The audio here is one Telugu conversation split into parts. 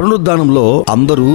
పునరుద్ధానంలో అందరూ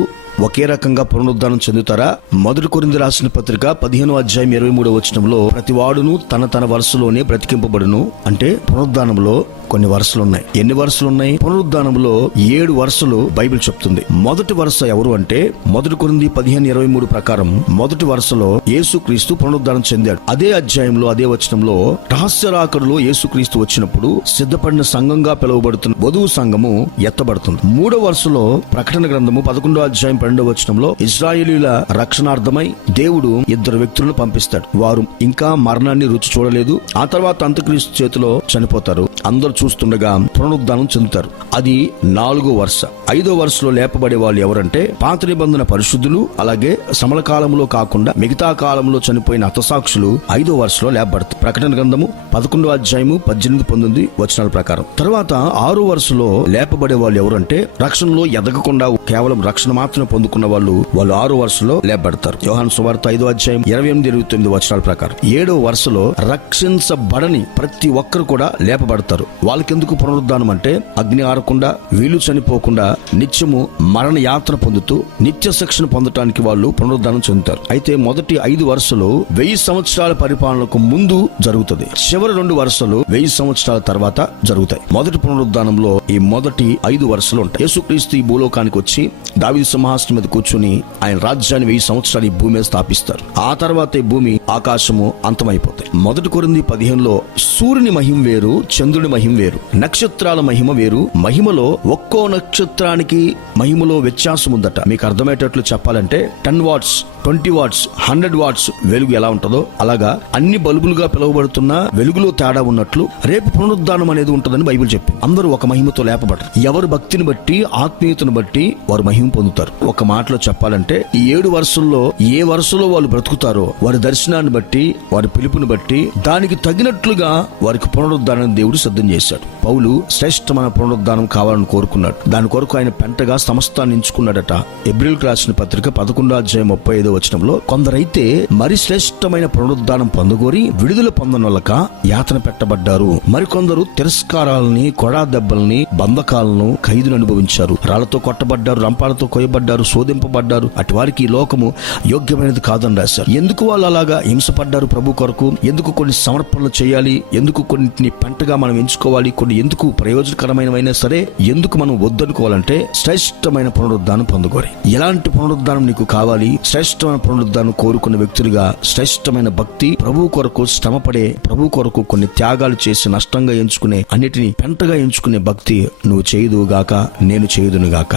ఒకే రకంగా పునరుద్ధానం చెందుతారా? 1 కొరింథీ రాసిన పత్రిక 15వ అధ్యాయం 23వ వచనంలో ప్రతివాడును తన వరుసలోనే బ్రతికింపబడును. అంటే పునరుద్ధానంలో కొన్ని వరుసలు ఉన్నాయి. ఎన్ని వరుసలు ఉన్నాయి? పునరుద్ధానంలో 7 వరుసలు బైబిల్ చెప్తుంది. మొదటి వరుస ఎవరు అంటే 1 కొరింథీ 15:23 ప్రకారం మొదటి వరుసలో యేసుక్రీస్తు పునరుద్ధానం చెందాడు. అదే అధ్యాయంలో అదే వచనంలో రహస్య రాకడలో యేసుక్రీస్తు వచ్చినప్పుడు సిద్ధపడిన సంఘంగా పిలువబడుతున్న వధువు సంఘము ఎత్తబడుతుంది. 3వ వరుసలో ప్రకటన గ్రంథము 11వ అధ్యాయం 12వ వచనంలో ఇశ్రాయేలీయుల రక్షణార్థమై దేవుడు 2 వ్యక్తులను పంపిస్తాడు. వారు ఇంకా మరణాన్ని రుచి చూడలేదు. ఆ తర్వాత అంత్యక్రీస్తు చేతిలో చనిపోతారు. అందరూ చూస్తుండగా పునరుద్ధానం చెందుతారు. అది 4వ వరుస. 5వ వరుసలో లేపబడే వాళ్ళు ఎవరంటే పాత నిబంధన పరిశుద్ధులు, అలాగే సమల కాలంలో కాకుండా మిగతా కాలంలో చనిపోయిన హతసాక్షులు 5వ వరుసలో లేపబడతారు. ప్రకటన గ్రంథము 11వ అధ్యాయము 18-19 వచనాల ప్రకారం. తర్వాత 6వ వరుసలో లేపబడే వాళ్ళు ఎవరంటే రక్షణలో ఎదగకుండా కేవలం రక్షణ మాత్రమే పొందుకున్న వాళ్ళు 6వ వరుసలో లేపబడతారు. యోహాను సువార్త 5వ అధ్యాయం 28-29 వచనాల ప్రకారం. 7వ వరుసలో రక్షించబడని ప్రతి ఒక్కరు కూడా లేపబడతారు. వాళ్ళకెందుకు పునరుద్ధానం అంటే అగ్ని ఆరకుండా వీళ్ళు చనిపోకుండా నిత్యము మరణ యాత్ర పొందుతూ నిత్య శిక్షణ పొందటానికి వాళ్ళు పునరుద్ధానం చెందుతారు. అయితే మొదటి 5 వరుసలు 1000 సంవత్సరాల పరిపాలనకు ముందు జరుగుతుంది. చివరి 2 వరుసలు 1000 సంవత్సరాల తర్వాత జరుగుతాయి. మొదటి పునరుద్ధానంలో ఈ మొదటి 5 వరుసలు ఉంటాయి. యేసుక్రీస్తు ఈ భూలోకానికి వచ్చి దావీదు సింహాసనం మీద కూర్చుని ఆయన రాజ్యాన్ని 1000 సంవత్సరాలు ఈ భూమి మీద స్థాపిస్తారు. ఆ తర్వాత ఈ భూమి ఆకాశము అంతమైపోతాయి. 1 కొరింథీ 15లో సూర్యుని మహిమ వేరు, చంద్రుని మహిమ వేరు, నక్షత్రాల మహిమ వేరు. మహిమలో ఒక్కో నక్షత్రానికి మహిమలో వ్యత్యాసం ఉందట. మీకు అర్థమయ్యేటట్లు చెప్పాలంటే 10 వాట్స్, 20 వాట్స్, 100 వాట్స్ వెలుగు ఎలా ఉంటుందో అలాగా అన్ని బల్బులుగా పిలువబడుతున్న వెలుగులో తేడా ఉన్నట్లు రేపు పునరుద్ధానం అనేది ఉంటుందని బైబిల్ చెప్పింది. అందరూ ఒక మహిమతో లేపబడరు. ఎవరు భక్తిని బట్టి ఆత్మీయతను బట్టి వారు మహిమ పొందుతారు. ఒక మాటలో చెప్పాలంటే ఈ 7 వరుసల్లో ఏ వరుసలో వాళ్ళు బ్రతుకుతారో వారి దర్శనాన్ని బట్టి, వారి పిలుపుని బట్టి దానికి తగినట్లుగా వారికి పునరుద్ధానం దేవుడు సిద్ధం చేశాడు. పౌలు శ్రేష్టమైన పునరుద్ధానం కావాలని కోరుకున్నాడు. దాని కొరకు ఆయన పెంటగా సమస్తాన్ని ఎంచుకున్నాడట. హెబ్రీయులకు రాసిన పత్రిక 11వ అధ్యాయం 35వ వచనంలో కొందరైతే మరి శ్రేష్టమైన పునరుద్ధానం పొందగోరి విడుదల పొందనొల్లక యాతన పెట్టబడ్డారు. మరికొందరు తిరస్కారాలని, కొడా దెబ్బల్ని, బంధకాలను, ఖైదును అనుభవించారు. రాళ్లతో కొట్టబడ్డారు, రంపాలతో కొయ్యబడ్డారు, శోధింపబడ్డారు. అటు వారికి ఈ లోకము యోగ్యమైనది కాదని రాశారు. ఎందుకు వాళ్ళు అలాగా హింసపడ్డారు ప్రభు కొరకు? ఎందుకు కొన్ని సమర్పణలు చేయాలి? ఎందుకు కొన్నిటిని పెంటగా మనం ఎంచుకోవాలి? కొన్ని ఎందుకు ప్రయోజనకరమైనవైనా సరే ఎందుకు మనం వద్దనుకోవాలంటే శ్రేష్టమైన పునరుద్ధానం పొందుకోవాలి. ఎలాంటి పునరుద్ధానం నీకు కావాలి? శ్రేష్టమైన పునరుద్ధానం కోరుకున్న వ్యక్తులుగా శ్రేష్టమైన భక్తి, ప్రభు కొరకు శ్రమపడే, ప్రభు కొరకు కొన్ని త్యాగాలు చేసి నష్టంగా ఎంచుకునే, అన్నిటినీ పెంటగా ఎంచుకునే భక్తి నువ్వు చేయుదువుగాక, నేను చేయుదునుగాక.